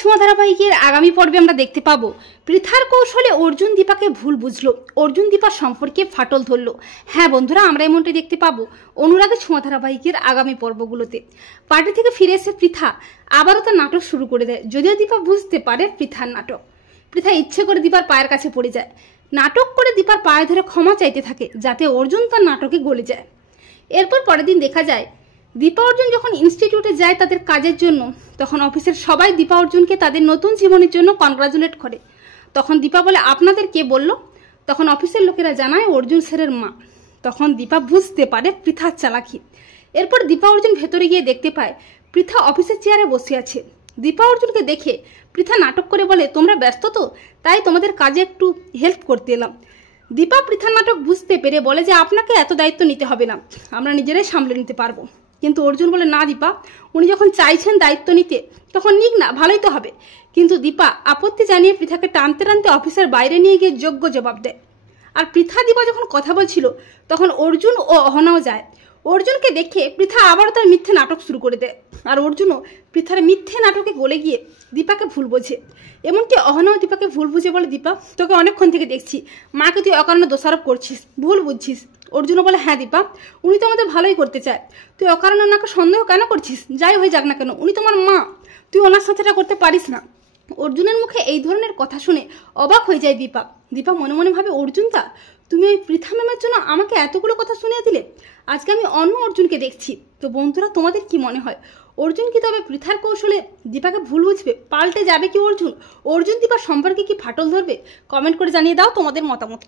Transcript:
ছোঁয়া ধারাবাহিকের আগামী পর্বে আমরা দেখতে পাবো পৃথার কৌশলে অর্জুন দীপাকে ভুল বুঝলো, অর্জুন দীপার সম্পর্কে ফাটল ধরলো। হ্যাঁ বন্ধুরা, আমরা এমনটাই দেখতে পাবো অনুরাগে ছোঁয়া ধারাবাহিকের আগামী পর্বগুলোতে। পার্টি থেকে ফিরে এসে পৃথা আবারও তার নাটক শুরু করে দেয়, যদিও দীপা বুঝতে পারে পৃথার নাটক। পৃথা ইচ্ছে করে দীপার পায়ের কাছে পড়ে যায়, নাটক করে দীপার পায়ে ধরে ক্ষমা চাইতে থাকে যাতে অর্জুন তার নাটকে গলে যায়। এরপর পরের দিন দেখা যায় দীপা অর্জুন যখন ইনস্টিটিউটে যায় তাদের কাজের জন্য, তখন অফিসের সবাই দীপা অর্জুনকে তাদের নতুন জীবনের জন্য কনগ্রাচুলেট করে। তখন দীপা বলে, আপনাদের কে বলল? তখন অফিসের লোকেরা জানায় অর্জুন স্যারের মা। তখন দীপা বুঝতে পারে পৃথার চালাকি। এরপর দীপা অর্জুন ভেতরে গিয়ে দেখতে পায় পৃথা অফিসের চেয়ারে বসে আছে। দীপা অর্জুনকে দেখে পৃথা নাটক করে বলে, তোমরা ব্যস্ত তো, তাই তোমাদের কাজে একটু হেল্প করতে এলাম। দীপা পৃথার নাটক বুঝতে পেরে বলে যে আপনাকে এত দায়িত্ব নিতে হবে না, আমরা নিজেরাই সামলে নিতে পারবো। কিন্তু অর্জুন বলে, না দীপা, উনি যখন চাইছেন দায়িত্ব নিতে তখন নিক না, ভালোই তো হবে। কিন্তু দীপা আপত্তি জানিয়ে পৃথাকে টানতে টানতে অফিসের বাইরে নিয়ে গিয়ে যোগ্য জবাব দেয়। আর পৃথা দীপা যখন কথা বলছিল তখন অর্জুন ও অহনাও যায়। অর্জুনকে দেখে পৃথা আবারও তার মিথ্যে নাটক শুরু করে দেয়, আর অর্জুনও পৃথার মিথ্যে নাটকে গলে গিয়ে দীপাকে ভুল বোঝে। এমনকি অহনাও দীপাকে ভুল বুঝে বলে, দীপা তোকে অনেকক্ষণ থেকে দেখছি, মাকে তুই অকারণে দোষারোপ করছিস, ভুল বুঝছিস। অর্জুনও বলে, হ্যাঁ দীপা, উনি তো আমাদের ভালোই করতে চায়, তুই অকারণে ওনাকে সন্দেহ কেন করছিস? যাই হয়ে যাক না কেন, উনি তোমার মা, তুই ওনার সাথে এটা করতে পারিস না। অর্জুনের মুখে এই ধরনের কথা শুনে অবাক হয়ে যায় দীপা। দীপা মনে মনে ভাবে, অর্জুনদা, তুমি ওই পৃথা ম্যামের জন্য আমাকে এতগুলো কথা শুনিয়ে দিলে, আজকে আমি অন্য অর্জুনকে দেখছি। তো বন্ধুরা, তোমাদের কি মনে হয়, অর্জুন কি তবে পৃথার কৌশলে দীপাকে ভুল বুঝবে? পাল্টে যাবে কি অর্জুন? অর্জুন দীপার সম্পর্কে কি ফাটল ধরবে? কমেন্ট করে জানিয়ে দাও তোমাদের মতামত।